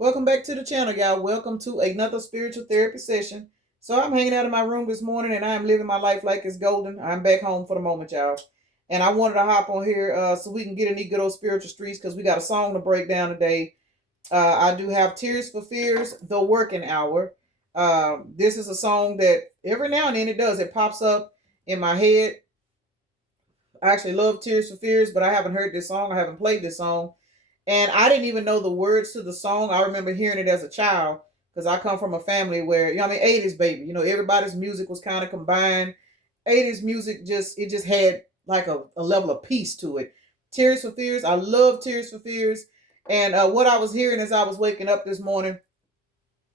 Welcome back to the channel, y'all. Welcome to another spiritual therapy session. So I'm hanging out in my room this morning and I'm living my life like it's golden. I'm back home for the moment, y'all. And I wanted to hop on here so we can get in these good old spiritual streets because we got a song to break down today. I do have Tears for Fears, The Working Hour. This is a song that every now and then it pops up in my head. I actually love Tears for Fears, but I haven't heard this song. I haven't played this song. And I didn't even know the words to the song. I remember hearing it as a child because I come from a family where, 80s baby, everybody's music was kind of combined. 80s music just had like a level of peace to it. Tears for Fears, I love Tears for Fears. And what I was hearing as I was waking up this morning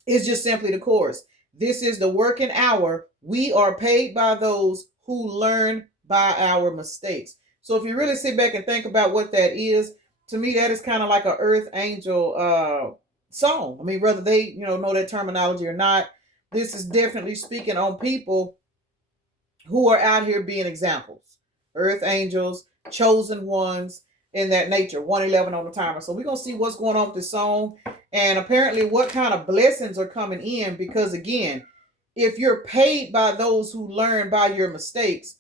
is just simply the chorus. This is the working hour. We are paid by those who learn by our mistakes. So if you really sit back and think about what that is, to me that is kind of like a earth angel song. I mean, whether they know that terminology or not, this is definitely speaking on people who are out here being examples. Earth angels, chosen ones, in that nature. 111 on the timer. So we're gonna see what's going on with this song and apparently what kind of blessings are coming in, because again, if you're paid by those who learn by your mistakes,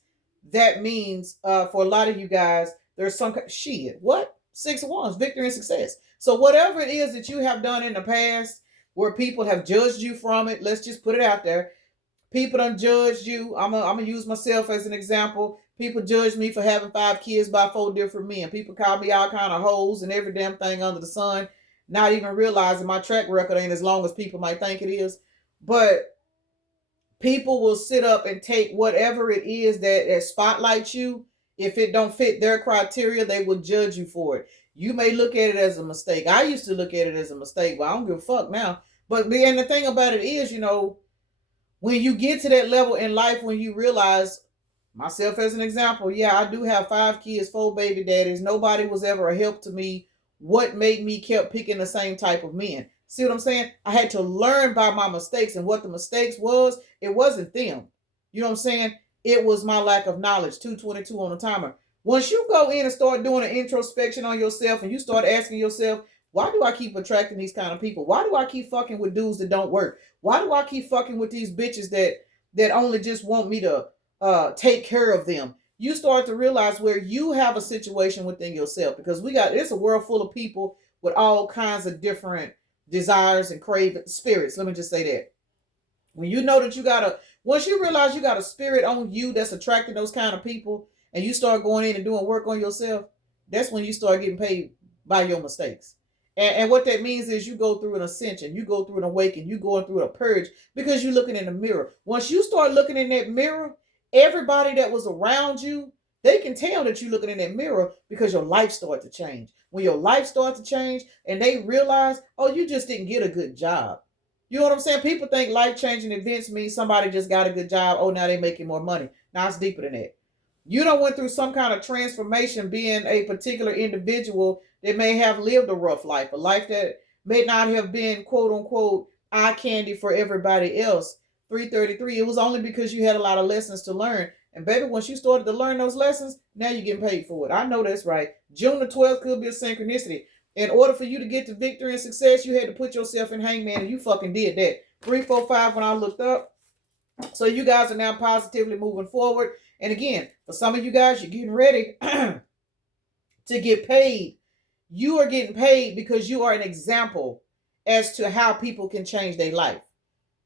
that means for a lot of you guys, there's some shit. What? 6 of Wands, victory and success. So whatever it is that you have done in the past where people have judged you from it, let's just put it out there. People done judged you. I'm gonna use myself as an example. People judged me for having 5 kids by 4 different men. People call me all kind of hoes and every damn thing under the sun, not even realizing my track record ain't as long as people might think it is. But people will sit up and take whatever it is that spotlights you. If it don't fit their criteria, they will judge you for it. You may look at it as a mistake. I used to look at it as a mistake, but I don't give a fuck now. But and the thing about it is, when you get to that level in life, when you realize, myself as an example, yeah, I do have 5 kids, 4 baby daddies. Nobody was ever a help to me. What made me kept picking the same type of men? See what I'm saying? I had to learn by my mistakes, and what the mistakes was, it wasn't them. You know what I'm saying? It was my lack of knowledge. 222 on the timer. Once you go in and start doing an introspection on yourself and you start asking yourself, why do I keep attracting these kind of people? Why do I keep fucking with dudes that don't work? Why do I keep fucking with these bitches that only just want me to take care of them? You start to realize where you have a situation within yourself, because it's a world full of people with all kinds of different desires and craving spirits. Let me just say that. When you know that once you realize you got a spirit on you that's attracting those kind of people, and you start going in and doing work on yourself, that's when you start getting paid by your mistakes. And what that means is you go through an ascension, you go through an awakening, you going through a purge, because you're looking in the mirror. Once you start looking in that mirror, everybody that was around you, they can tell that you're looking in that mirror, because your life starts to change. When your life starts to change and they realize, oh, you just didn't get a good job. You know what I'm saying? People think life-changing events means somebody just got a good job. Oh, now they're making more money. Now it's deeper than that. You don't went through some kind of transformation, being a particular individual that may have lived a rough life, a life that may not have been quote unquote eye candy for everybody else. 333, it was only because you had a lot of lessons to learn. And baby, once you started to learn those lessons, now you're getting paid for it. I know that's right. June the 12th could be a synchronicity. In order for you to get to victory and success, you had to put yourself in hangman, and you fucking did that. 345 when I looked up. So you guys are now positively moving forward. And again, for some of you guys, you're getting ready to get paid. You are getting paid because you are an example as to how people can change their life.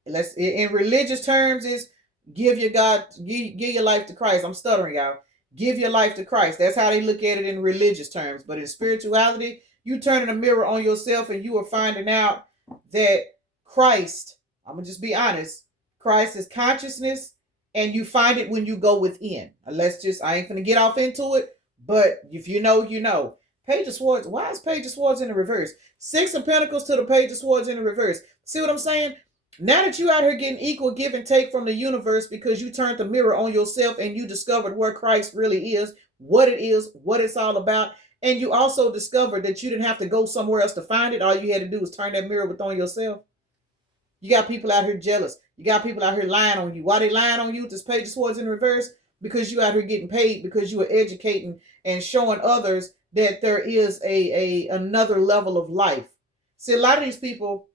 Let's, in religious terms, is give your life to Christ. I'm stuttering, y'all. Give your life to Christ. That's how they look at it in religious terms. But in spirituality, you turning a mirror on yourself and you are finding out that Christ, I'm going to just be honest, Christ is consciousness, and you find it when you go within. I ain't gonna get off into it, but if you know, you know. Page of Swords, why is Page of Swords in the reverse? 6 of Pentacles to the Page of Swords in the reverse. See what I'm saying? Now that you out here getting equal give and take from the universe because you turned the mirror on yourself and you discovered where Christ really is, what it's all about, and you also discovered that you didn't have to go somewhere else to find it. All you had to do was turn that mirror within yourself. You got people out here jealous. You got people out here lying on you. Why they lying on you with this Page of Swords in reverse? Because you out here getting paid, because you are educating and showing others that there is another level of life. See, a lot of these people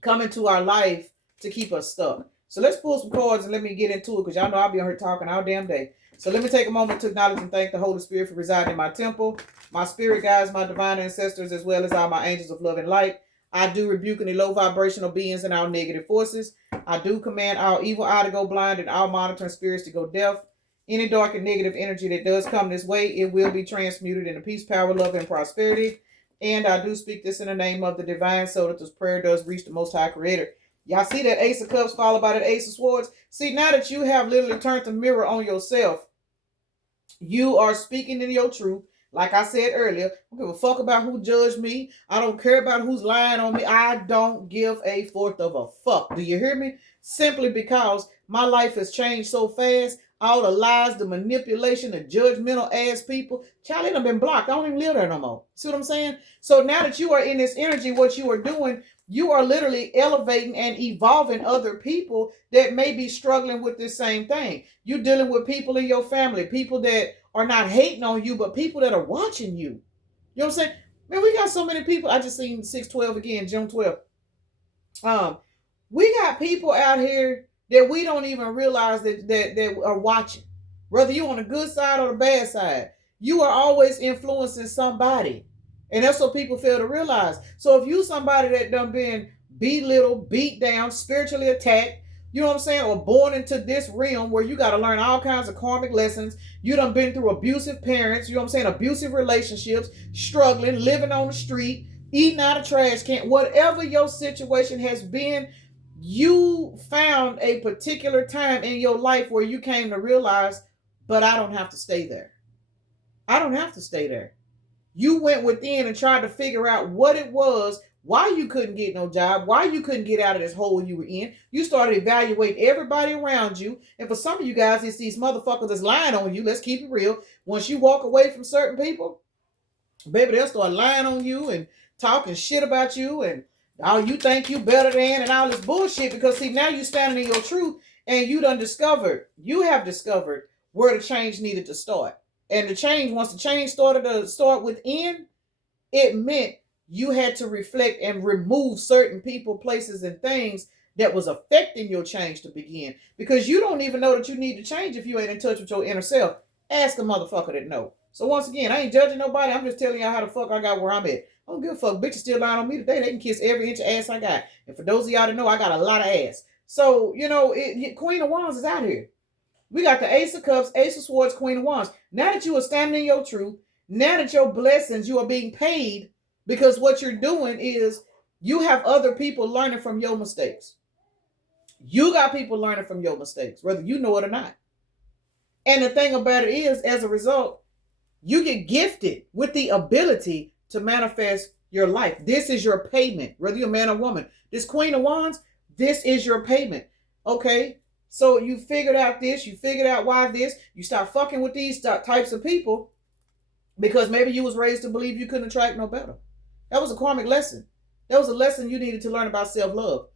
come into our life to keep us stuck. So let's pull some cards and let me get into it, because y'all know I'll be on here talking all damn day. So let me take a moment to acknowledge and thank the Holy Spirit for residing in my temple, my spirit guides, my divine ancestors, as well as all my angels of love and light. I do rebuke any low vibrational beings and all negative forces. I do command all evil eye to go blind and all monitoring spirits to go deaf. Any dark and negative energy that does come this way, it will be transmuted into peace, power, love, and prosperity. And I do speak this in the name of the divine, so that this prayer does reach the Most High Creator. Y'all see that Ace of Cups followed by that Ace of Swords? See, now that you have literally turned the mirror on yourself, you are speaking in your truth. Like I said earlier, I don't give a fuck about who judged me. I don't care about who's lying on me. I don't give a fourth of a fuck. Do you hear me? Simply because my life has changed so fast. All the lies, the manipulation, the judgmental ass people. Child, it done been blocked. I don't even live there no more. See what I'm saying? So now that you are in this energy, what you are doing, you are literally elevating and evolving other people that may be struggling with this same thing. You're dealing with people in your family, people that are not hating on you, but people that are watching you. You know what I'm saying? Man, we got so many people. I just seen 6/12 again, June 12th. We got people out here that we don't even realize that are watching. Whether you're on the good side or the bad side, you are always influencing somebody. And that's what people fail to realize. So if you somebody that done been belittled, beat down, spiritually attacked, you know what I'm saying, or born into this realm where you got to learn all kinds of karmic lessons, you done been through abusive parents, you know what I'm saying, abusive relationships, struggling, living on the street, eating out of trash can, whatever your situation has been, you found a particular time in your life where you came to realize, but I don't have to stay there. I don't have to stay there. You went within and tried to figure out what it was, why you couldn't get no job, why you couldn't get out of this hole you were in. You started evaluating everybody around you. And for some of you guys, it's these motherfuckers that's lying on you. Let's keep it real. Once you walk away from certain people, baby, they'll start lying on you and talking shit about you and oh, you think you better than and all this bullshit, because see, now you standing in your truth and you have discovered where the change needed to start. And the change, once the change started to start within, it meant you had to reflect and remove certain people, places, and things that was affecting your change to begin. Because you don't even know that you need to change if you ain't in touch with your inner self. Ask a motherfucker that know. So once again, I ain't judging nobody. I'm just telling y'all how the fuck I got where I'm at. I don't give a fuck. Bitches still lying on me today. They can kiss every inch of ass I got. And for those of y'all that know, I got a lot of ass. So, you know, Queen of Wands is out here. We got the Ace of Cups, Ace of Swords, Queen of Wands. Now that you are standing in your truth, now that your blessings, you are being paid, because what you're doing is you have other people learning from your mistakes. You got people learning from your mistakes, whether you know it or not. And the thing about it is, as a result, you get gifted with the ability to manifest your life. This is your payment, whether you're a man or woman. This Queen of Wands, this is your payment. Okay? So you figured out this, you figured out why this, you start fucking with these types of people because maybe you was raised to believe you couldn't attract no better. That was a karmic lesson. That was a lesson you needed to learn about self-love.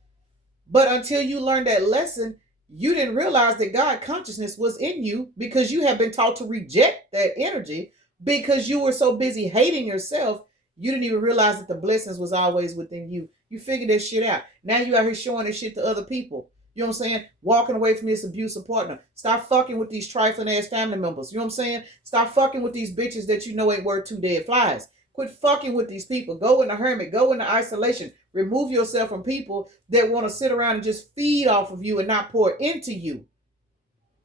But until you learned that lesson, you didn't realize that God consciousness was in you, because you have been taught to reject that energy because you were so busy hating yourself, you didn't even realize that the blessings was always within you. You figured that shit out. Now you out here showing this shit to other people. You know what I'm saying? Walking away from this abusive partner. Stop fucking with these trifling ass family members. You know what I'm saying? Stop fucking with these bitches that you know ain't worth two dead flies. Quit fucking with these people. Go in the hermit. Go into isolation. Remove yourself from people that want to sit around and just feed off of you and not pour into you.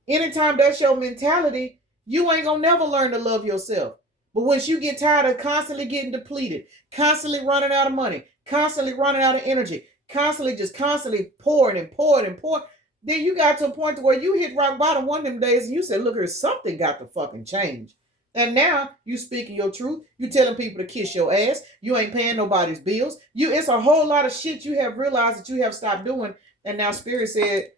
Anytime that's your mentality, you ain't gonna never learn to love yourself. But once you get tired of constantly getting depleted, constantly running out of money, constantly running out of energy, constantly pouring and pouring and pouring, then you got to a point to where you hit rock bottom one of them days and you said, look here, something got to fucking change. And now you speaking your truth. You telling people to kiss your ass. You ain't paying nobody's bills. It's a whole lot of shit you have realized that you have stopped doing. And now Spirit said,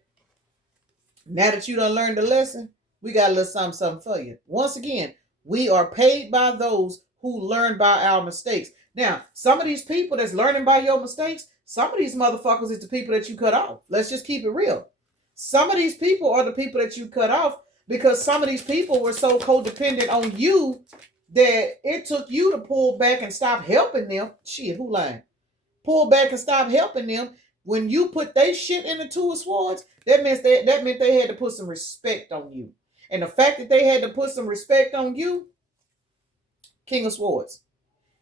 now that you done learned the lesson, we got a little something for you. Once again, we are paid by those who learn by our mistakes. Now, some of these people that's learning by your mistakes, some of these motherfuckers is the people that you cut off. Let's just keep it real. Some of these people are the people that you cut off because some of these people were so codependent on you that it took you to pull back and stop helping them. Shit, who lying? pull back and stop helping them, when you put they shit in the Two of Swords, that meant they had to put some respect on you. And the fact that they had to put some respect on you, King of Swords,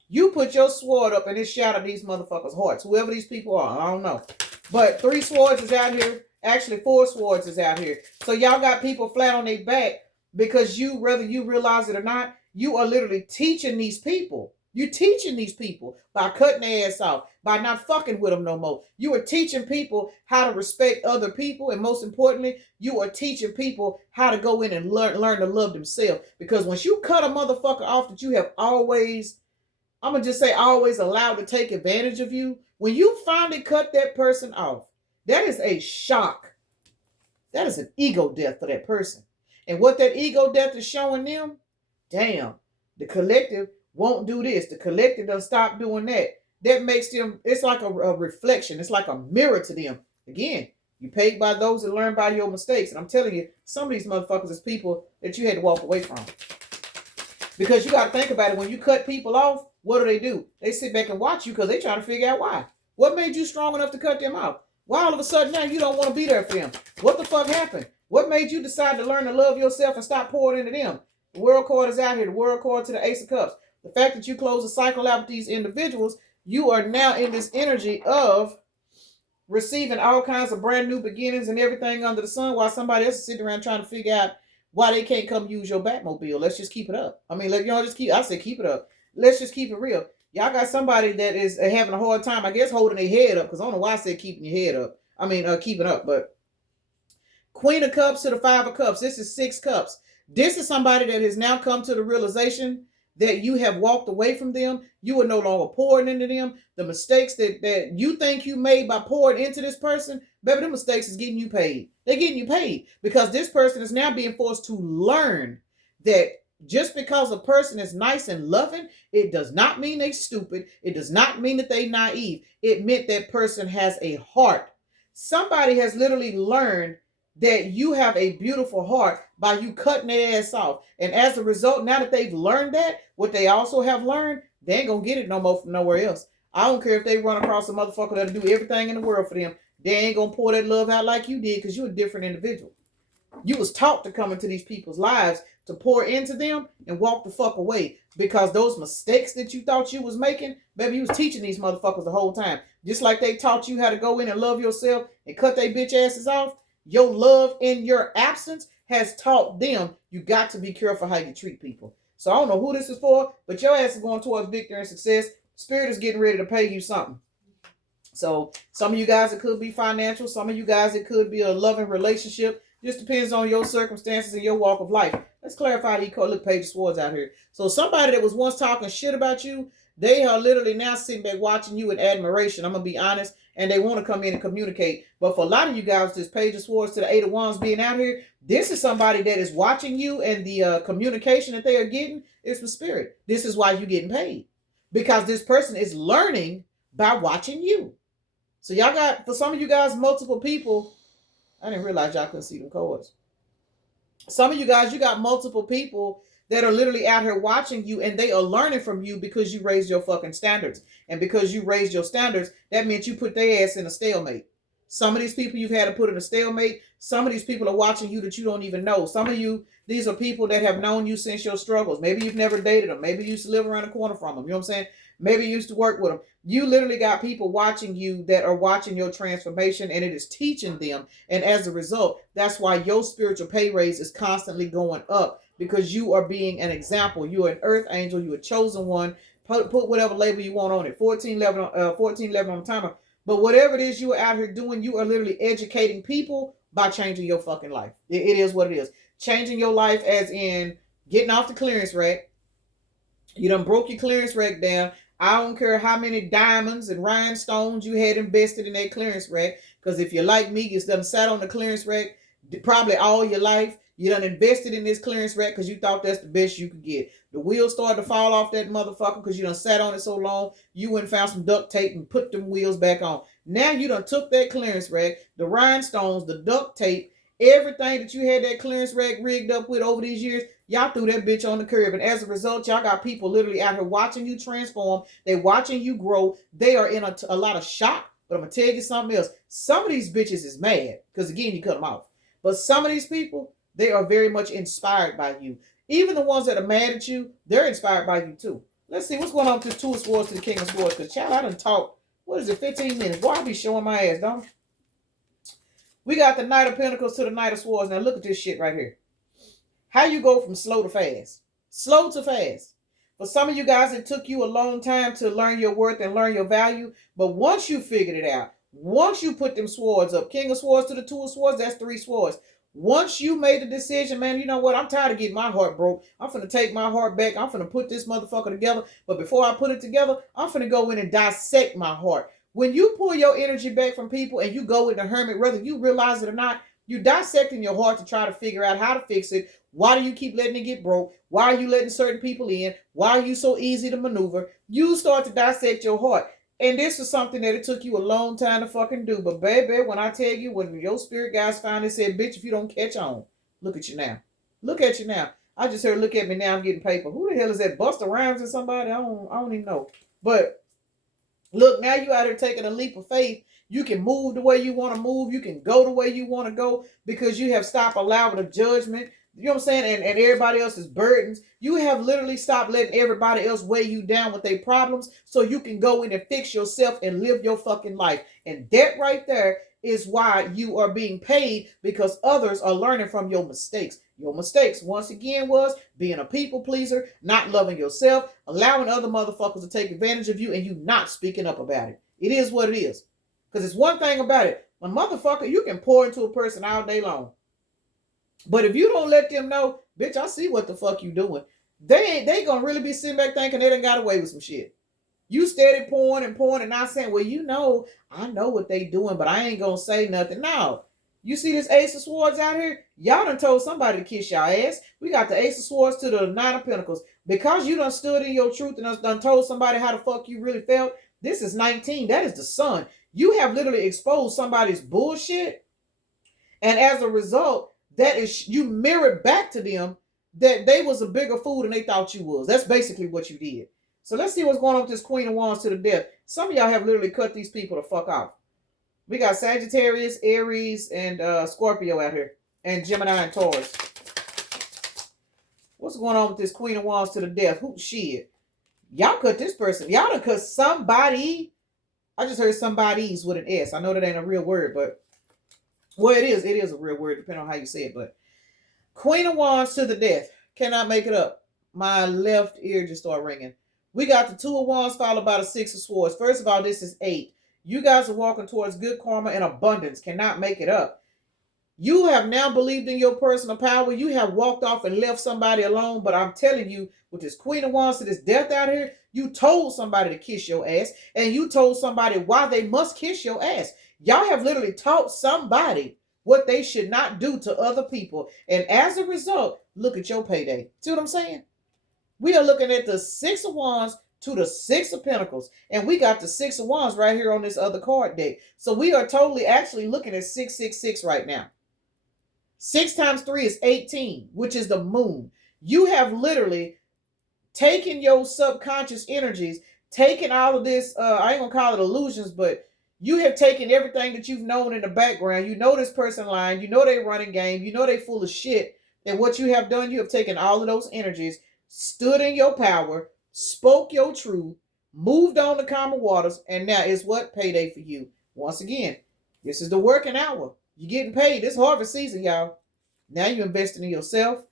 you put your sword up and it shattered these motherfuckers' hearts. Whoever these people are, I don't know. But 3 swords is out here. Actually, 4 swords is out here. So y'all got people flat on their back because whether you realize it or not, you are literally teaching these people. You're teaching these people by cutting their ass off, by not fucking with them no more. You are teaching people how to respect other people. And most importantly, you are teaching people how to go in and learn to love themselves. Because once you cut a motherfucker off that you have always, I'm going to just say always allowed to take advantage of you, when you finally cut that person off, that is a shock. That is an ego death for that person. And what that ego death is showing them, damn, the collective won't do this. The collective doesn't stop doing that. That makes them, it's like a reflection. It's like a mirror to them. Again, you paid by those that learn by your mistakes. And I'm telling you, some of these motherfuckers is people that you had to walk away from. Because you got to think about it. When you cut people off, what do? They sit back and watch you because they trying to figure out why. What made you strong enough to cut them off? Why all of a sudden now you don't want to be there for them? What the fuck happened? What made you decide to learn to love yourself and stop pouring into them? The world card is out here. The world card to the Ace of Cups. The fact that you close the cycle out with these individuals, you are now in this energy of receiving all kinds of brand new beginnings and everything under the sun, while somebody else is sitting around trying to figure out why they can't come use your Batmobile. Let's just keep it up. I mean, I said keep it up. Let's just keep it real. Y'all got somebody that is having a hard time, I guess, holding their head up, because I don't know why I said keeping your head up. I mean, keeping up, but Queen of Cups to the 5 of Cups. This is 6 cups. This is somebody that has now come to the realization that you have walked away from them. You are no longer pouring into them. The mistakes that you think you made by pouring into this person, baby, the mistakes is getting you paid. They're getting you paid because this person is now being forced to learn that just because a person is nice and loving, it does not mean they stupid. It does not mean that they naive. It meant that person has a heart. Somebody has literally learned that you have a beautiful heart by you cutting their ass off. And as a result, now that they've learned that, what they also have learned, they ain't gonna get it no more from nowhere else. I don't care if they run across a motherfucker that'll do everything in the world for them. They ain't gonna pour that love out like you did because you're a different individual. You was taught to come into these people's lives to pour into them and walk the fuck away because those mistakes that you thought you was making, baby, you was teaching these motherfuckers the whole time. Just like they taught you how to go in and love yourself and cut their bitch asses off, your love in your absence has taught them you got to be careful how you treat people. So I don't know who this is for, but your ass is going towards victory and success. Spirit is getting ready to pay you something. So some of you guys, it could be financial. Some of you guys, it could be a loving relationship. Just depends on your circumstances and your walk of life. Let's clarify the look Page of Swords out here. So somebody that was once talking shit about you, they are literally now sitting back watching you in admiration. I'm going to be honest. And they want to come in and communicate. But for a lot of you guys, this Page of Swords to the 8 of Wands being out here, this is somebody that is watching you, and the communication that they are getting is from spirit. This is why you're getting paid. Because this person is learning by watching you. So y'all got, for some of you guys, multiple people. I didn't realize y'all couldn't see them cards. Some of you guys, you got multiple people that are literally out here watching you, and they are learning from you because you raised your fucking standards. And because you raised your standards, that meant you put their ass in a stalemate. Some of these people you've had to put in a stalemate. Some of these people are watching you that you don't even know. Some of you, these are people that have known you since your struggles. Maybe you've never dated them. Maybe you used to live around the corner from them. You know what I'm saying? Maybe you used to work with them. You literally got people watching you that are watching your transformation, and it is teaching them. And as a result, that's why your spiritual pay raise is constantly going up, because you are being an example. You are an earth angel. You are a chosen one. Put whatever label you want on it. 1411 on the timer. But whatever it is you are out here doing, you are literally educating people by changing your fucking life. It is what it is. Changing your life as in getting off the clearance rack. You done broke your clearance rack down. I don't care how many diamonds and rhinestones you had invested in that clearance rack. Because if you're like me, you done sat on the clearance rack probably all your life. You done invested in this clearance rack because you thought that's the best you could get. The wheels started to fall off that motherfucker because you done sat on it so long. You went and found some duct tape and put them wheels back on. Now you done took that clearance rack, the rhinestones, the duct tape, everything that you had that clearance rack rigged up with over these years, Y'all threw that bitch on the curb. And as a result, y'all got people literally out here watching you transform. They watching you grow. They are in a lot of shock. But I'm going to tell you something else. Some of these bitches is mad. Because again, you cut them off. But some of these people, they are very much inspired by you. Even the ones that are mad at you, they're inspired by you too. Let's see what's going on with the Two of Swords to the King of Swords. Because child, I done talked, what is it, 15 minutes. Boy, I be showing my ass, don't I? We got the Knight of Pentacles to the Knight of Swords. Now look at this shit right here. How you go from slow to fast. Slow to fast. For some of you guys, it took you a long time to learn your worth and learn your value. But once you figured it out, once you put them swords up, King of Swords to the Two of Swords, that's 3 swords. Once you made the decision, man, you know what? I'm tired of getting my heart broke. I'm finna take my heart back. I'm finna put this motherfucker together. But before I put it together, I'm finna go in and dissect my heart. When you pull your energy back from people and you go in the hermit, whether you realize it or not, you're dissecting your heart to try to figure out how to fix it. Why do you keep letting it get broke? Why are you letting certain people in? Why are you so easy to maneuver? You start to dissect your heart. And this was something that it took you a long time to fucking do. But baby, when I tell you, when your spirit guys finally said, bitch, if you don't catch on, look at you now. Look at you now. I just heard, look at me now, I'm getting paper. Who the hell is that? Busta Rhymes or somebody? I don't even know. But look, now you out here taking a leap of faith. You can move the way you want to move. You can go the way you want to go because you have stopped allowing the judgment. You know what I'm saying? And everybody else's burdens. You have literally stopped letting everybody else weigh you down with their problems so you can go in and fix yourself and live your fucking life. And that right there is why you are being paid, because others are learning from your mistakes. Your mistakes, once again, was being a people pleaser, not loving yourself, allowing other motherfuckers to take advantage of you, and you not speaking up about it. It is what it is. Because it's one thing about it. A motherfucker, you can pour into a person all day long. But if you don't let them know, bitch, I see what the fuck you doing, they gonna really be sitting back thinking they done got away with some shit. You steady pouring and not saying, well, you know, I know what they doing, but I ain't gonna say nothing. No. You see this Ace of Swords out here? Y'all done told somebody to kiss y'all ass. We got the Ace of Swords to the Nine of Pentacles. Because you done stood in your truth and done told somebody how the fuck you really felt, this is 19. That is the sun. You have literally exposed somebody's bullshit. And as a result, that is, you mirrored back to them that they was a bigger fool than they thought you was. That's basically what you did. So let's see what's going on with this Queen of Wands to the Death. Some of y'all have literally cut these people the fuck off. We got Sagittarius, Aries, and Scorpio out here. And Gemini and Taurus. What's going on with this Queen of Wands to the Death? Who shit? Y'all cut this person. Y'all done cut somebody. I just heard somebody's with an S. I know that ain't a real word, but well, it is. It is a real word, depending on how you say it. But Queen of Wands to the Death. Cannot make it up. My left ear just started ringing. We got the Two of Wands followed by the Six of Swords. First of all, this is 8. You guys are walking towards good karma and abundance. Cannot make it up. You have now believed in your personal power. You have walked off and left somebody alone. But I'm telling you, with this Queen of Wands to this Death out here, you told somebody to kiss your ass. And you told somebody why they must kiss your ass. Y'all have literally taught somebody what they should not do to other people. And as a result, look at your payday. See what I'm saying? We are looking at the Six of Wands to the Six of Pentacles. And we got the Six of Wands right here on this other card deck. So we are totally actually looking at 666 right now. 6 times 3 is 18, which is the moon. You have literally taken your subconscious energies, taken all of this, I ain't gonna call it illusions, but you have taken everything that you've known in the background. You know this person lying. You know they running game. You know they full of shit. And what you have done, you have taken all of those energies, stood in your power, spoke your truth, moved on to calmer waters, and now it's what? Payday for you. Once again, this is the working hour. You're getting paid. This harvest season, y'all. Now you're investing in yourself.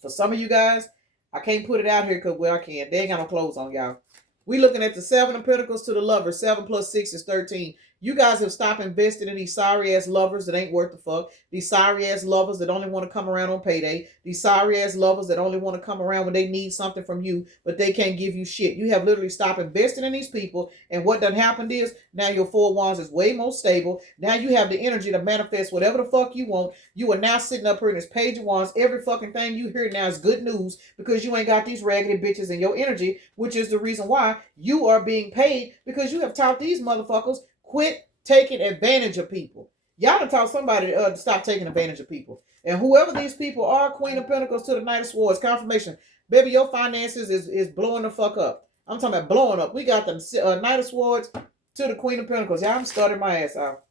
For some of you guys, I can't put it out here because, well, I can. They ain't got no clothes on, y'all. We looking at the Seven of Pentacles to the Lovers. 7 plus 6 is 13. You guys have stopped investing in these sorry-ass lovers that ain't worth the fuck. These sorry-ass lovers that only want to come around on payday. These sorry-ass lovers that only want to come around when they need something from you, but they can't give you shit. You have literally stopped investing in these people, and what done happened is, now your Four of Wands is way more stable. Now you have the energy to manifest whatever the fuck you want. You are now sitting up here in this Page of Wands. Every fucking thing you hear now is good news because you ain't got these raggedy bitches in your energy, which is the reason why you are being paid, because you have taught these motherfuckers quit taking advantage of people. Y'all done taught somebody to stop taking advantage of people. And whoever these people are, Queen of Pentacles to the Knight of Swords, confirmation. Baby, your finances is blowing the fuck up. I'm talking about blowing up. We got the Knight of Swords to the Queen of Pentacles. Y'all, I'm stuttering my ass out.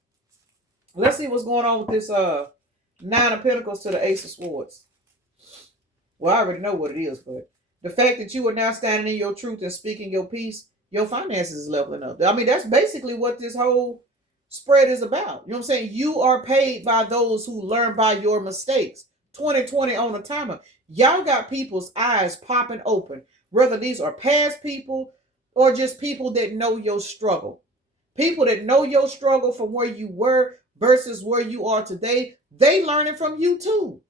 Let's see what's going on with this Nine of Pentacles to the Ace of Swords. Well, I already know what it is, but the fact that you are now standing in your truth and speaking your peace, your finances is leveling up. I mean, that's basically what this whole spread is about. You know what I'm saying? You are paid by those who learn by your mistakes. 2020 on the timer. Y'all got people's eyes popping open, whether these are past people or just people that know your struggle. People that know your struggle from where you were versus where you are today, they learning from you too.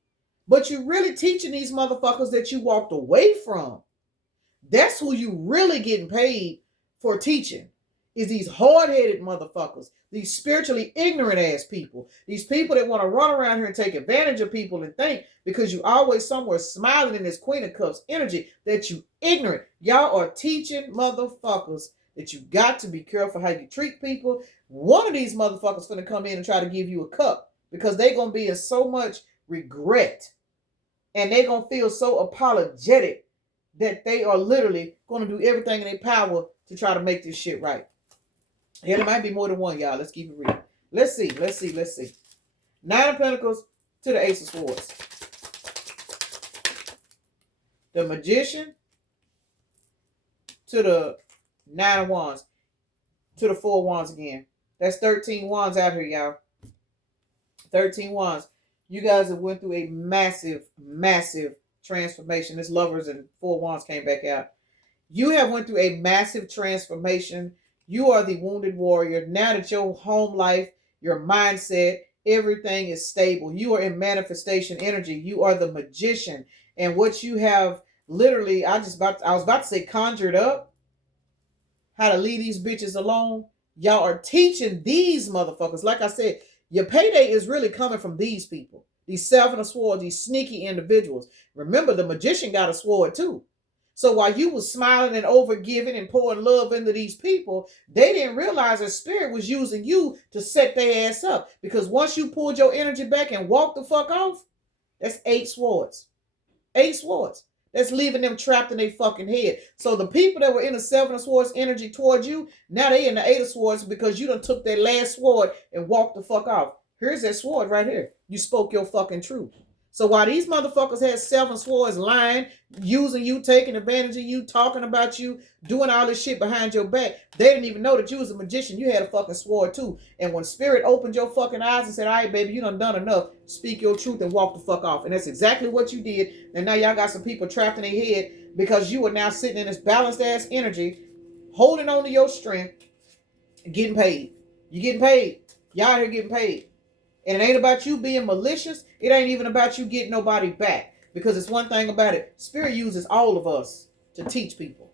But you really teaching these motherfuckers that you walked away from. That's who you really getting paid for teaching. Is these hard-headed motherfuckers, these spiritually ignorant ass people, these people that want to run around here and take advantage of people and think because you always somewhere smiling in this Queen of Cups energy that you ignorant. Y'all are teaching motherfuckers that you got to be careful how you treat people. One of these motherfuckers finna come in and try to give you a cup because they gonna be in so much regret and they gonna feel so apologetic that they are literally gonna do everything in their power to try to make this shit right. Yeah, there might be more than one, y'all. Let's keep it real. Let's see. Nine of Pentacles to the Ace of Swords. The Magician to the Nine of Wands. To the Four of Wands again. That's 13 wands out here, y'all. 13 wands. You guys have went through a massive, massive transformation. This Lovers and Four of Wands came back out. You have went through a massive transformation. You are the wounded warrior. Now that your home life, your mindset, everything is stable. You are in manifestation energy. You are the magician. And what you have literally, I was about to say conjured up, how to leave these bitches alone. Y'all are teaching these motherfuckers. Like I said, your payday is really coming from these people. These Seven of Swords, these sneaky individuals. Remember, the magician got a sword too. So while you was smiling and overgiving and pouring love into these people, they didn't realize that spirit was using you to set their ass up. Because once you pulled your energy back and walked the fuck off, that's 8 swords. 8 swords. That's leaving them trapped in their fucking head. So the people that were in the Seven of Swords energy towards you, now they in the 8 of Swords because you done took their last sword and walked the fuck off. Here's that sword right here. You spoke your fucking truth. So while these motherfuckers had 7 swords lying, using you, taking advantage of you, talking about you, doing all this shit behind your back, they didn't even know that you was a magician. You had a fucking sword too. And when spirit opened your fucking eyes and said, all right, baby, you done enough, speak your truth and walk the fuck off. And that's exactly what you did. And now y'all got some people trapped in their head because you are now sitting in this balanced ass energy, holding on to your strength, and getting paid. You getting paid. Y'all out here getting paid. And it ain't about you being malicious. It ain't even about you getting nobody back. Because it's one thing about it. Spirit uses all of us to teach people.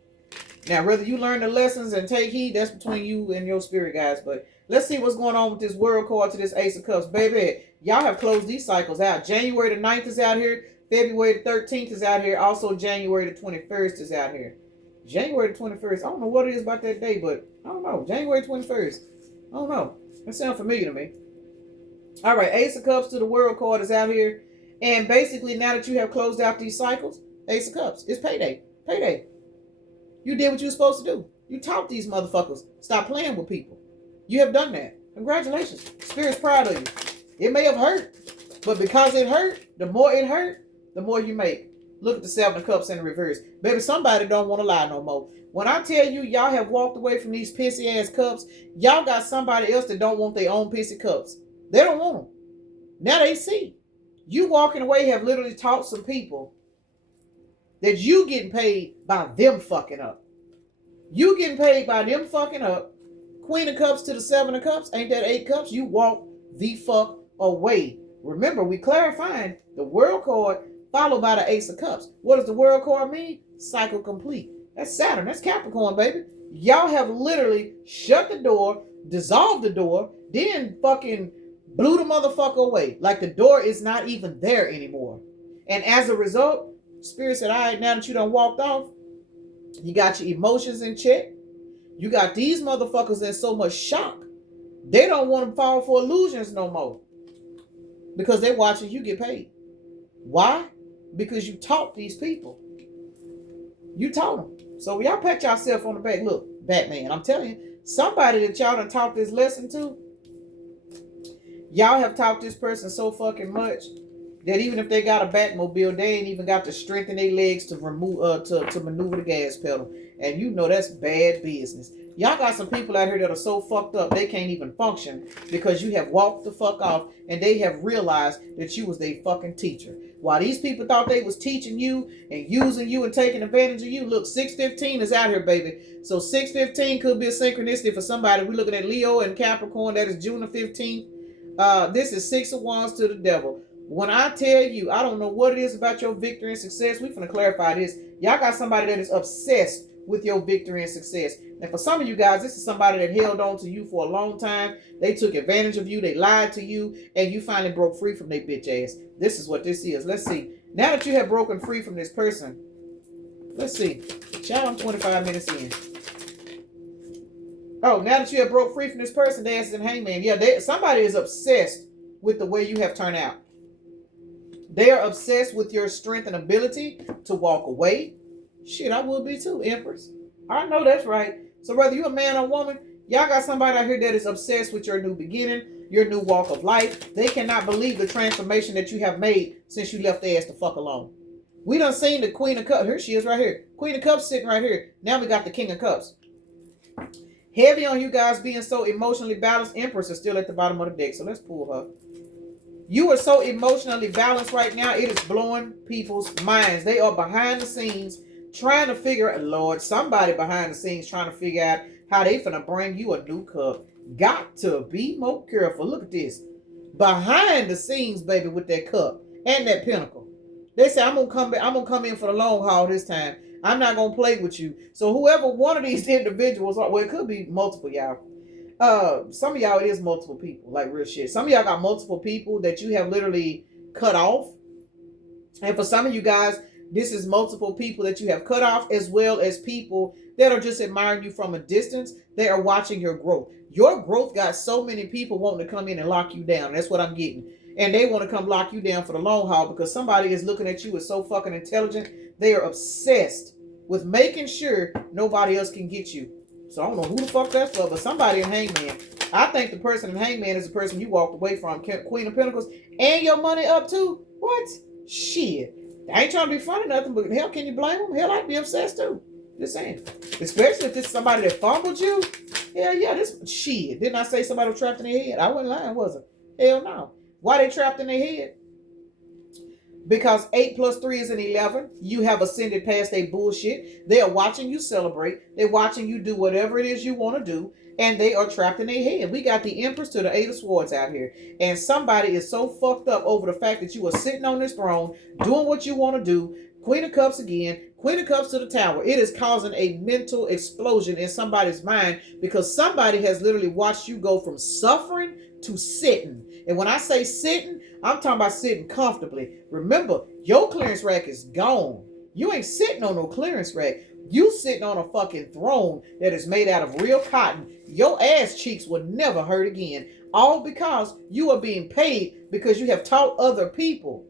Now, whether you learn the lessons and take heed, that's between you and your spirit, guys. But let's see what's going on with this World card to this Ace of Cups. Baby, y'all have closed these cycles out. January the 9th is out here. February the 13th is out here. Also, January the 21st is out here. January the 21st. I don't know what it is about that day, but I don't know. January 21st. I don't know. That sounds familiar to me. All right, Ace of Cups to the World card is out here. And basically, now that you have closed out these cycles, Ace of Cups, it's payday. Payday. You did what you were supposed to do. You taught these motherfuckers. Stop playing with people. You have done that. Congratulations. Spirit's proud of you. It may have hurt, but because it hurt, the more it hurt, the more you make. Look at the 7 of Cups in the reverse. Baby, somebody don't want to lie no more. When I tell you y'all have walked away from these pissy ass cups, y'all got somebody else that don't want their own pissy cups. They don't want them. Now they see. You walking away have literally taught some people that you getting paid by them fucking up. You getting paid by them fucking up. Queen of Cups to the 7 of Cups. Ain't that 8 cups? You walk the fuck away. Remember, we clarifying the World card followed by the Ace of Cups. What does the World card mean? Cycle complete. That's Saturn. That's Capricorn, baby. Y'all have literally shut the door, dissolved the door, then fucking blew the motherfucker away. Like the door is not even there anymore. And as a result, Spirit said, all right, now that you done walked off, you got your emotions in check. You got these motherfuckers in so much shock They don't want to fall for illusions no more because they're watching you get paid. Why? Because you taught these people. You taught them. So y'all pat yourself on the back. Look, Batman, I'm telling you, somebody that y'all done taught this lesson to, y'all have taught this person so fucking much that even if they got a Batmobile, they ain't even got the strength in their legs to remove to maneuver the gas pedal. And you know that's bad business. Y'all got some people out here that are so fucked up they can't even function because you have walked the fuck off and they have realized that you was their fucking teacher. While these people thought they was teaching you and using you and taking advantage of you, look, 615 is out here, baby. So 615 could be a synchronicity for somebody. We're looking at Leo and Capricorn. That is June the 15th. This is 6 of Wands to the devil. When I tell you, I don't know what it is about your victory and success. We're going to clarify this. Y'all got somebody that is obsessed with your victory and success. And for some of you guys, this is somebody that held on to you for a long time. They took advantage of you. They lied to you. And you finally broke free from their bitch ass. This is what this is. Let's see. Now that you have broken free from this person, let's see. Child, I'm 25 minutes in. Oh, now that you have broke free from this person, dancing and hangman. Yeah, somebody is obsessed with the way you have turned out. They are obsessed with your strength and ability to walk away. Shit, I would be too, Empress. I know that's right. So whether you're a man or woman, y'all got somebody out here that is obsessed with your new beginning, your new walk of life. They cannot believe the transformation that you have made since you left their ass the fuck alone. We done seen the Queen of Cups. Here she is right here. Queen of Cups sitting right here. Now we got the King of Cups. Heavy on you guys being so emotionally balanced. Empress is still at the bottom of the deck. So let's pull her. You are so emotionally balanced right now. It is blowing people's minds. They are behind the scenes trying to figure out, Lord, somebody behind the scenes trying to figure out how they finna bring you a new cup. Got to be more careful. Look at this. Behind the scenes, baby, with that cup and that pinnacle. They say, I'm gonna come in for the long haul this time. I'm not gonna play with you. So whoever one of these individuals are, well, it could be multiple, y'all. Some of y'all, it is multiple people, like real shit. Some of y'all got multiple people that you have literally cut off. And for some of you guys, this is multiple people that you have cut off, as well as people that are just admiring you from a distance. They are watching your growth. Your growth got so many people wanting to come in and lock you down. That's what I'm getting. And they want to come lock you down for the long haul because somebody is looking at you as so fucking intelligent. They are obsessed with making sure nobody else can get you. So I don't know who the fuck that's for, but somebody in Hangman. I think the person in Hangman is the person you walked away from. Queen of Pentacles. And your money up too? What? Shit. I ain't trying to be funny or nothing, but hell, can you blame them? Hell, I'd be obsessed too. Just saying. Especially if this is somebody that fumbled you. Hell yeah, this shit. Didn't I say somebody was trapped in their head? I wasn't lying, was I? Hell no. Why they trapped in their head? Because 8 plus 3 is an 11. You have ascended past their bullshit. They are watching you celebrate. They're watching you do whatever it is you want to do. And they are trapped in their head. We got the Empress to the 8 of Swords out here. And somebody is so fucked up over the fact that you are sitting on this throne, doing what you want to do. Queen of Cups again. Queen of Cups to the Tower. It is causing a mental explosion in somebody's mind because somebody has literally watched you go from suffering to sitting. And when I say sitting, I'm talking about sitting comfortably. Remember, your clearance rack is gone. You ain't sitting on no clearance rack. You sitting on a fucking throne that is made out of real cotton. Your ass cheeks will never hurt again. All because you are being paid because you have taught other people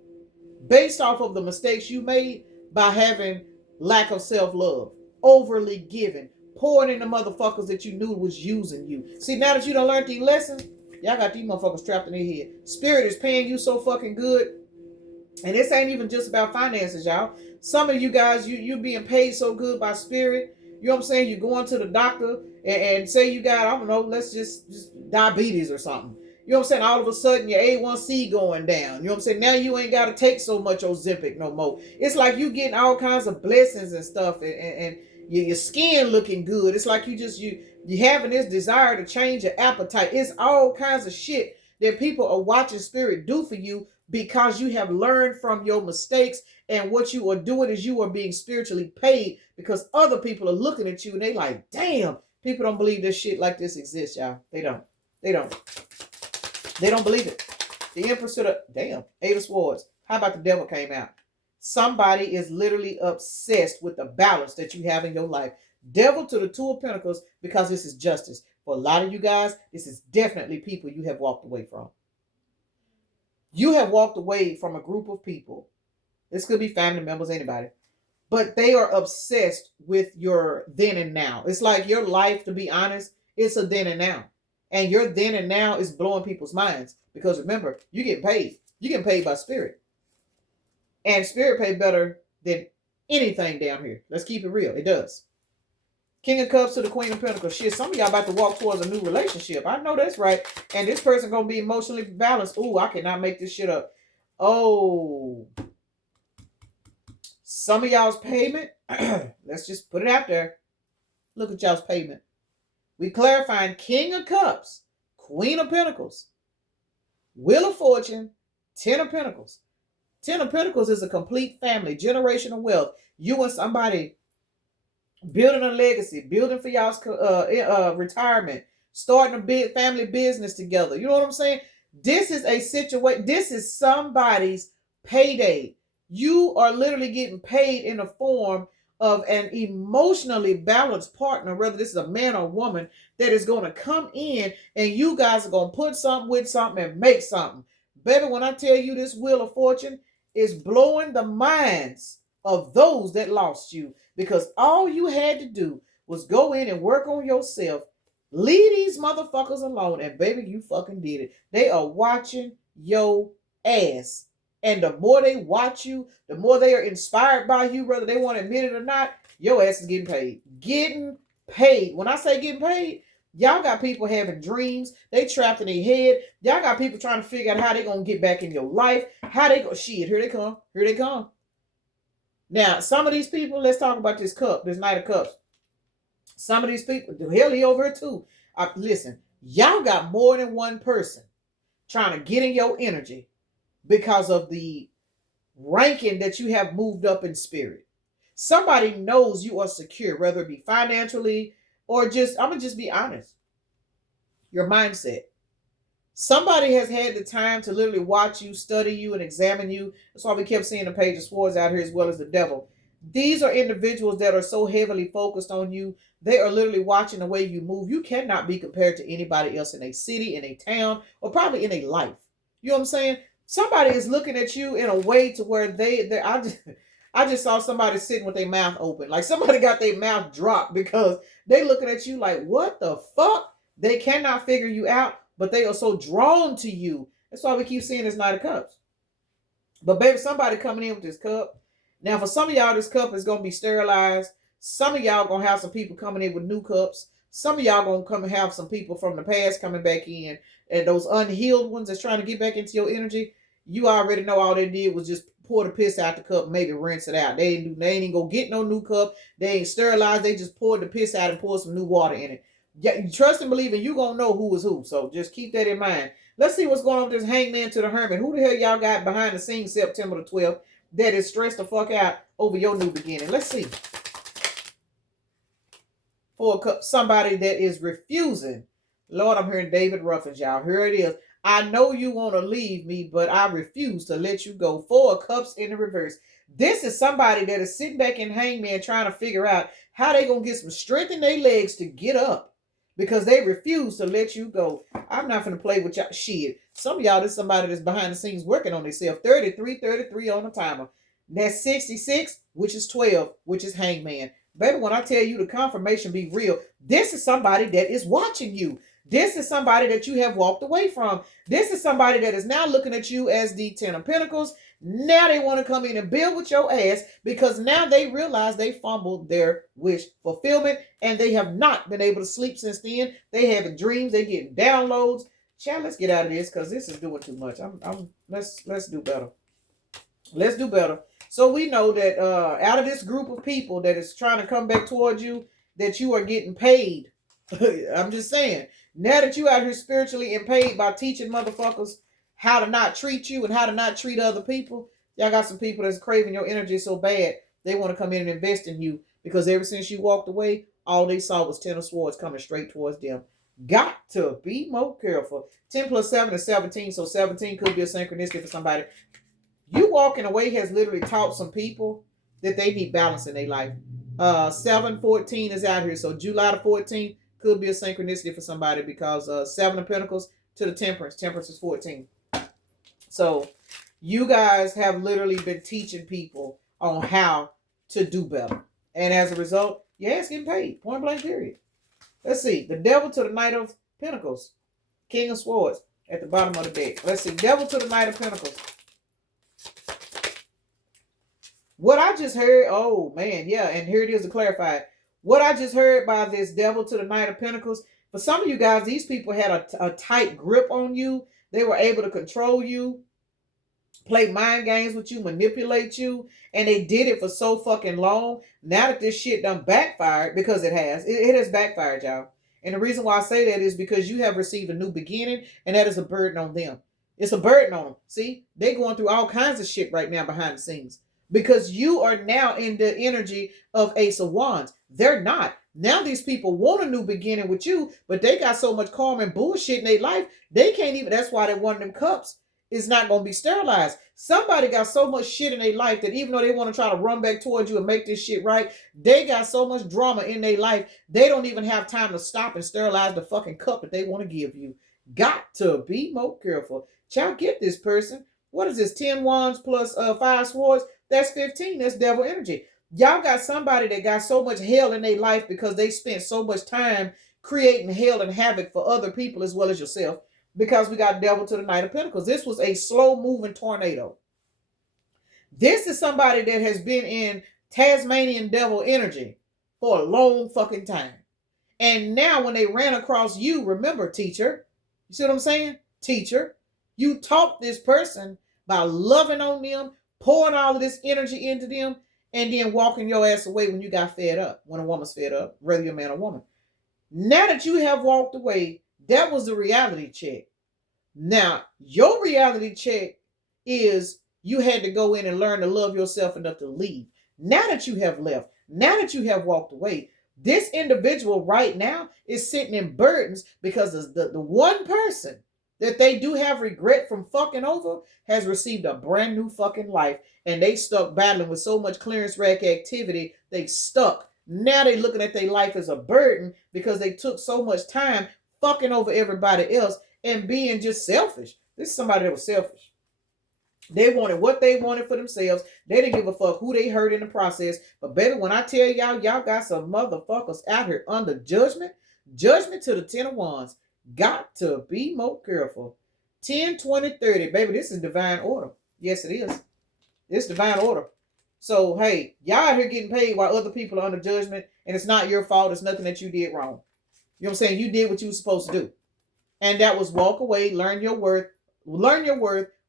based off of the mistakes you made by having lack of self-love, overly giving, pouring in the motherfuckers that you knew was using you. See, now that you done learned these lessons, y'all got these motherfuckers trapped in their head. Spirit is paying you so fucking good. And this ain't even just about finances, y'all. Some of you guys, you being paid so good by Spirit. You know what I'm saying? You're going to the doctor and say you got, I don't know, let's just diabetes or something. You know what I'm saying? All of a sudden, your A1C going down. You know what I'm saying? Now you ain't got to take so much Ozempic no more. It's like you getting all kinds of blessings and stuff, and your skin looking good. It's like you having this desire to change your appetite. It's all kinds of shit that people are watching Spirit do for you because you have learned from your mistakes, and what you are doing is you are being spiritually paid because other people are looking at you and they like, damn, people don't believe this shit like this exists, y'all. They don't. They don't believe it. The Empress to the, damn, 8 of Swords. How about the Devil came out? Somebody is literally obsessed with the balance that you have in your life. Devil to the 2 of Pentacles because this is justice. For a lot of you guys, this is definitely people you have walked away from. You have walked away from a group of people. This could be family members, anybody. But they are obsessed with your then and now. It's like your life, to be honest, it's a then and now. And your then and now is blowing people's minds. Because remember, you get paid. You get paid by spirit. And spirit pay better than anything down here. Let's keep it real. It does. King of Cups to the Queen of Pentacles. Shit, some of y'all about to walk towards a new relationship. I know that's right. And this person going to be emotionally balanced. Ooh, I cannot make this shit up. Oh. Some of y'all's payment. Let's just put it out there. Look at y'all's payment. We clarifying King of Cups, Queen of Pentacles, Wheel of Fortune, Ten of Pentacles. Ten of Pentacles is a complete family, generational wealth. You and somebody building a legacy, building for y'all's retirement, starting a big family business together. You know what I'm saying? This is a situation. This is somebody's payday. You are literally getting paid in the form of an emotionally balanced partner, whether this is a man or a woman, that is going to come in and you guys are going to put something with something and make something. Baby, when I tell you this Wheel of Fortune is blowing the minds of those that lost you, because all you had to do was go in and work on yourself, leave these motherfuckers alone, and baby, you fucking did it. They are watching your ass. And the more they watch you, the more they are inspired by you, whether they want to admit it or not, your ass is getting paid. Getting paid. When I say getting paid, y'all got people having dreams. They trapped in their head. Y'all got people trying to figure out how they going to get back in your life. How they go. Shit, here they come. Here they come. Now, some of these people, let's talk about this cup, this Knight of Cups. Some of these people, the hell he over here too. Listen, y'all got more than one person trying to get in your energy because of the ranking that you have moved up in spirit. Somebody knows you are secure, whether it be financially or just, I'm going to just be honest, your mindset. Somebody has had the time to literally watch you, study you, and examine you. That's why we kept seeing the Page of Swords out here as well as the Devil. These are individuals that are so heavily focused on you. They are literally watching the way you move. You cannot be compared to anybody else in a city, in a town, or probably in a life. You know what I'm saying? Somebody is looking at you in a way to where I just saw somebody sitting with their mouth open. Like somebody got their mouth dropped because they looking at you like, what the fuck? They cannot figure you out, but they are so drawn to you. That's why we keep seeing this Knight of Cups. But baby, somebody coming in with this cup. Now, for some of y'all, this cup is going to be sterilized. Some of y'all going to have some people coming in with new cups. Some of y'all going to come and have some people from the past coming back in. And those unhealed ones that's trying to get back into your energy, you already know all they did was just pour the piss out the cup, maybe rinse it out. They ain't even go get no new cup. They ain't sterilized. They just poured the piss out and poured some new water in it. Yeah, trust and believe, and you gonna know who is who. So just keep that in mind. Let's see what's going on with this Hangman to the Hermit. Who the hell y'all got behind the scenes September the 12th that is stressed the fuck out over your new beginning? Let's see. For somebody that is refusing. Lord, I'm hearing David Ruffins, y'all. Here it is. I know you want to leave me, but I refuse to let you go. 4 of Cups in the reverse. This is somebody that is sitting back in Hangman trying to figure out how they going to get some strength in their legs to get up because they refuse to let you go. I'm not going to play with y'all. Shit. Some of y'all, this is somebody that's behind the scenes working on themselves. 33 on the timer. That's 66, which is 12, which is Hangman. Baby, when I tell you the confirmation be real, this is somebody that is watching you. This is somebody that you have walked away from. This is somebody that is now looking at you as the 10 of Pentacles. Now they want to come in and build with your ass because now they realize they fumbled their wish fulfillment and they have not been able to sleep since then. They having dreams. They getting downloads. Child, let's get out of this because this is doing too much. Let's do better. Let's do better. So we know that out of this group of people that is trying to come back towards you, that you are getting paid. I'm just saying. Now that you out here spiritually and paid by teaching motherfuckers how to not treat you and how to not treat other people, y'all got some people that's craving your energy so bad, they want to come in and invest in you because ever since you walked away, all they saw was 10 of Swords coming straight towards them. Got to be more careful. 10 plus 7 is 17, so 17 could be a synchronicity for somebody. You walking away has literally taught some people that they need balance in their life. 7/14 is out here, so July the 14th, Could be a synchronicity for somebody because Seven of Pentacles to the Temperance. Temperance is 14. So you guys have literally been teaching people on how to do better. And as a result, your ass getting paid. Point blank period. Let's see. The Devil to the Knight of Pentacles. King of Swords at the bottom of the deck. Let's see. Devil to the Knight of Pentacles. What I just heard, oh man, yeah, and here it is to clarify. What I just heard by this Devil to the Knight of Pentacles, for some of you guys, these people had a tight grip on you. They were able to control you, play mind games with you, manipulate you, and they did it for so fucking long. Now that this shit done backfired, because it has. It has backfired, y'all. And the reason why I say that is because you have received a new beginning, and that is a burden on them. It's a burden on them. See, they going through all kinds of shit right now behind the scenes. Because you are now in the energy of Ace of Wands. They're not. Now these people want a new beginning with you, but they got so much karma and bullshit in their life, they can't even, that's why they want them cups. Is not going to be sterilized. Somebody got so much shit in their life that even though they want to try to run back towards you and make this shit right, they got so much drama in their life, they don't even have time to stop and sterilize the fucking cup that they want to give you. Got to be more careful. Child, get this person. What is this? 10 wands plus 5 swords? That's 15. That's devil energy. Y'all got somebody that got so much hell in their life because they spent so much time creating hell and havoc for other people as well as yourself. Because we got Devil to the Knight of Pentacles. This was a slow-moving tornado. This is somebody that has been in Tasmanian devil energy for a long fucking time. And now when they ran across you, remember, teacher, you see what I'm saying? Teacher, you taught this person by loving on them, pouring all of this energy into them, and then walking your ass away when you got fed up, when a woman's fed up, whether you're a man or woman. Now that you have walked away, that was the reality check. Now, your reality check is you had to go in and learn to love yourself enough to leave. Now that you have left, now that you have walked away, this individual right now is sitting in burdens because the one person that they do have regret from fucking over has received a brand new fucking life, and they stuck battling with so much clearance rack activity, they stuck. Now they looking at their life as a burden because they took so much time fucking over everybody else and being just selfish. This is somebody that was selfish. They wanted what they wanted for themselves. They didn't give a fuck who they hurt in the process. But baby, when I tell y'all, y'all got some motherfuckers out here under judgment. Judgment to the 10 of Wands. Got to be more careful. 10, 20, 30. Baby, this is divine order. Yes, it is. It's divine order. So, hey, y'all out here getting paid while other people are under judgment, and it's not your fault. It's nothing that you did wrong. You know what I'm saying? You did what you were supposed to do. And that was walk away, learn your worth,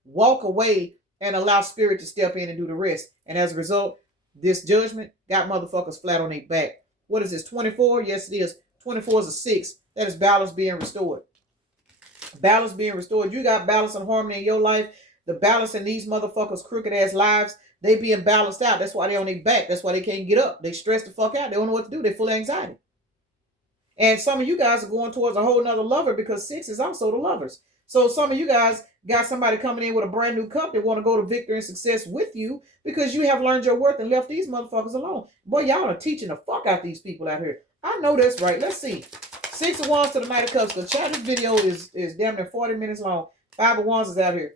walk away, and allow spirit to step in and do the rest. And as a result, this judgment got motherfuckers flat on their back. What is this, 24? Yes, it is. 24 is a 6. That is balance being restored. Balance being restored. You got balance and harmony in your life. The balance in these motherfuckers' crooked ass lives, they being balanced out. That's why they on their back. That's why they can't get up. They stress the fuck out. They don't know what to do. They're full of anxiety. And some of you guys are going towards a whole nother lover because 6 is also the lovers. So some of you guys got somebody coming in with a brand new cup that want to go to victory and success with you because you have learned your worth and left these motherfuckers alone. Boy, y'all are teaching the fuck out these people out here. I know that's right. Let's see. 6 of Wands to the Knight of Cups. The chat, this video is damn near 40 minutes long. 5 of Wands is out here.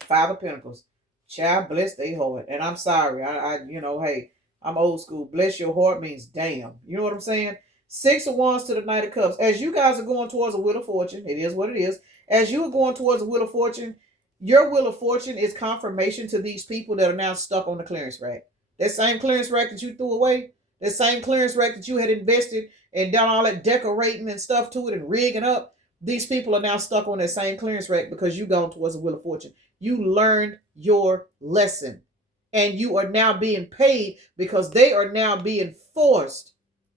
5 of Pentacles. Child, bless they heart. And I'm sorry. Hey, I'm old school. Bless your heart means damn. You know what I'm saying? 6 of Wands to the Knight of Cups. As you guys are going towards a Wheel of Fortune, it is what it is. As you are going towards a Wheel of Fortune, your Wheel of Fortune is confirmation to these people that are now stuck on the clearance rack. That same clearance rack that you threw away, that same clearance rack that you had invested and done all that decorating and stuff to it and rigging up, these people are now stuck on that same clearance rack because you've gone towards a Wheel of Fortune. You learned your lesson. And you are now being paid because they are now being forced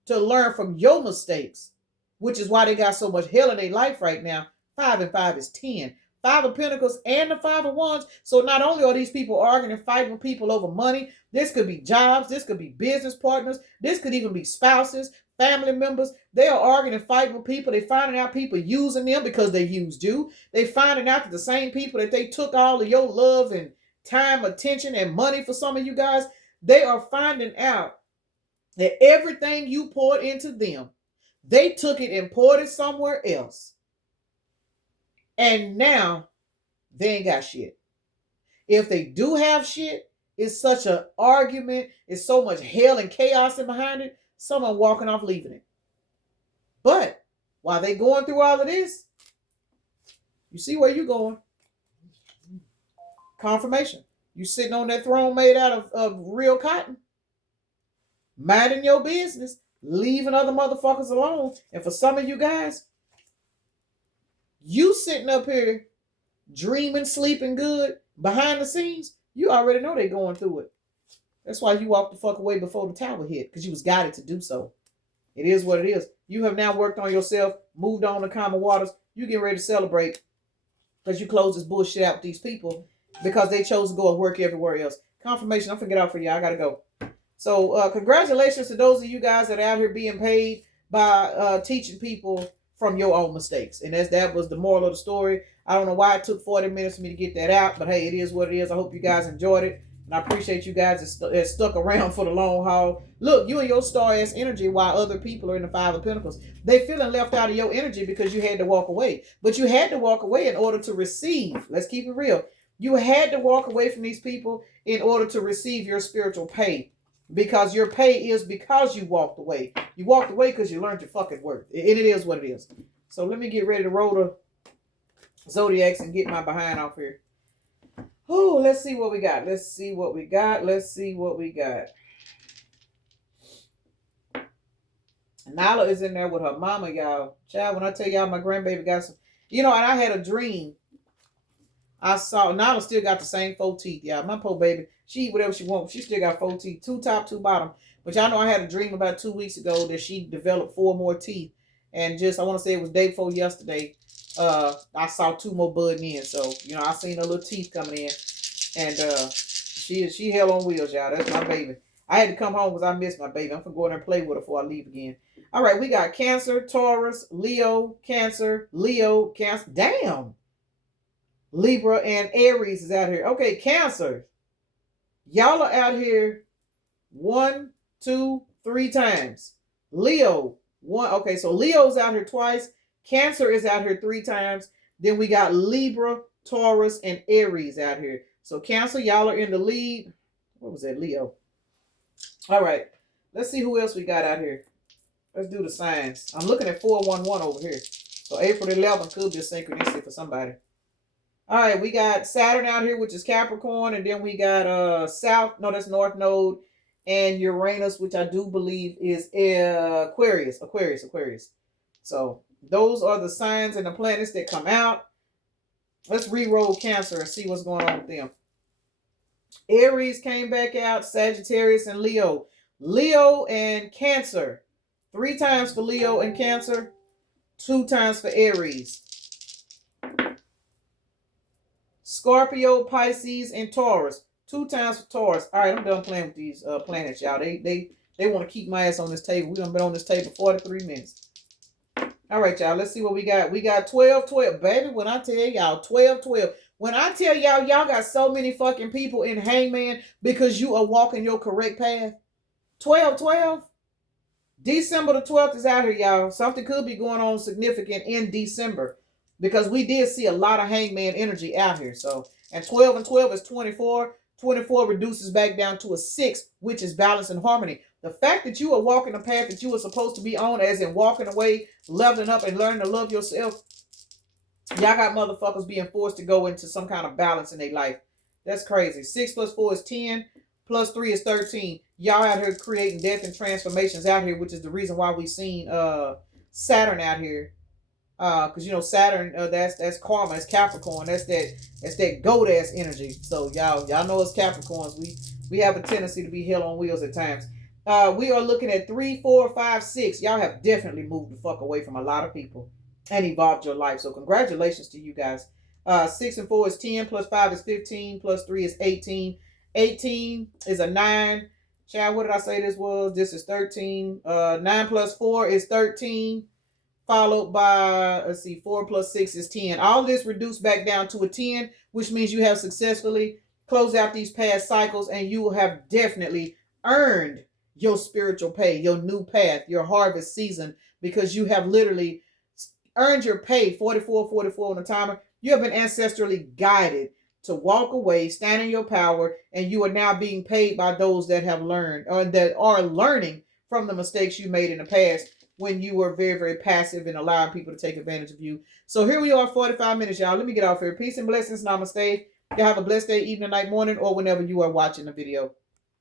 to learn from your mistakes, which is why they got so much hell in their life right now. 5 and 5 is 10. 5 of Pentacles and the 5 of Wands. So not only are these people arguing and fighting with people over money, this could be jobs, this could be business partners, this could even be spouses, family members. They are arguing and fighting with people. They're finding out people using them because they used you. They're finding out that the same people that they took all of your love and time, attention, and money for some of you guys, they are finding out that everything you poured into them, They took it and poured it somewhere else. And now they ain't got shit. If they do have shit, it's such an argument. It's so much hell and chaos in behind it. Someone walking off leaving it. But while they going through all of this, you see where you going. Confirmation. You sitting on that throne made out of real cotton. Minding your business. Leaving other motherfuckers alone. And for some of you guys, you sitting up here dreaming, sleeping good behind the scenes, you already know they going through it. That's why you walked the fuck away before the tower hit, because you was guided to do so. It is what it is. You have now worked on yourself, moved on to calmer waters. You get ready to celebrate because you closed this bullshit out with these people because they chose to go and work everywhere else. Confirmation. I'm finna get out for you. I gotta go. So congratulations to those of you guys that are out here being paid by teaching people from your own mistakes. And that was the moral of the story. I don't know why it took 40 minutes for me to get that out, but hey, it is what it is. I hope you guys enjoyed it. And I appreciate you guys that stuck around for the long haul. Look, you and your star-ass energy while other people are in the Five of Pentacles. They feeling left out of your energy because you had to walk away. But you had to walk away in order to receive. Let's keep it real. You had to walk away from these people in order to receive your spiritual pay. Because your pay is because you walked away. You walked away because you learned your fucking worth. And it is what it is. So let me get ready to roll the Zodiacs and get my behind off here. Oh, let's see what we got. Let's see what we got. Let's see what we got. Nala is in there with her mama, y'all. Child, when I tell y'all my grandbaby got some, and I had a dream. I saw Nala still got the same 4 teeth, y'all. My poor baby, she eat whatever she wants. She still got 4 teeth, 2 top, 2 bottom. But y'all know I had a dream about 2 weeks ago that she developed 4 more teeth. And I want to say it was day before yesterday, I saw 2 more budding in. So, I seen her little teeth coming in. And she hell on wheels, y'all. That's my baby. I had to come home because I missed my baby. I'm going to go in there and play with her before I leave again. All right, we got Cancer, Taurus, Leo, Cancer, damn. Libra and Aries is out here. Okay, Cancer. Y'all are out here 1, 2, 3 times. Leo, 1. Okay, so Leo's out here twice. Cancer is out here 3 times. Then we got Libra, Taurus, and Aries out here. So Cancer, y'all are in the lead. What was that, Leo? All right. Let's see who else we got out here. Let's do the signs. I'm looking at 411 over here. So April 11th could be a synchronicity for somebody. All right, we got Saturn out here, which is Capricorn. And then we got that's North Node. And Uranus, which I do believe is Aquarius. So those are the signs and the planets that come out. Let's re-roll Cancer and see what's going on with them. Aries came back out, Sagittarius and Leo. Leo and Cancer. 3 times for Leo and Cancer. 2 times for Aries. Scorpio, Pisces, and Taurus. 2 times for Taurus. All right, I'm done playing with these planets, y'all. They want to keep my ass on this table. We done been on this table 43 minutes. All right, y'all. Let's see what we got. We got 12, 12. Baby, when I tell y'all 12, 12. When I tell y'all got so many fucking people in Hangman because you are walking your correct path. 12, 12. December the 12th is out here, y'all. Something could be going on significant in December because we did see a lot of Hangman energy out here. So, and 12 and 12 is 24. 24 reduces back down to a 6, which is balance and harmony. The fact that you are walking the path that you were supposed to be on, as in walking away, leveling up, and learning to love yourself, y'all got motherfuckers being forced to go into some kind of balance in their life. That's crazy. 6 plus 4 is 10. Plus 3 is 13. Y'all out here creating death and transformations out here, which is the reason why we seen Saturn out here. Because Saturn, that's karma, it's Capricorn, that's that goat ass energy. So y'all know us Capricorns, we have a tendency to be hell on wheels at times. We are looking at 3, 4, 5, 6. Y'all have definitely moved the fuck away from a lot of people and evolved your life. So congratulations to you guys. 6 and 4 is 10, plus 5 is 15, plus 3 is 18. 18 is a 9. Child, what did I say this was? This is 13. 9 plus 4 is 13. Followed by, 4 plus 6 is 10. All this reduced back down to a 10, which means you have successfully closed out these past cycles and you have definitely earned your spiritual pay, your new path, your harvest season because you have literally earned your pay 44 on the timer. You have been ancestrally guided to walk away, stand in your power, and you are now being paid by those that have learned or that are learning from the mistakes you made in the past when you were very, very passive and allowing people to take advantage of you. So here we are, 45 minutes, y'all. Let me get off here. Peace and blessings. Namaste. Y'all have a blessed day, evening, night, morning, or whenever you are watching the video.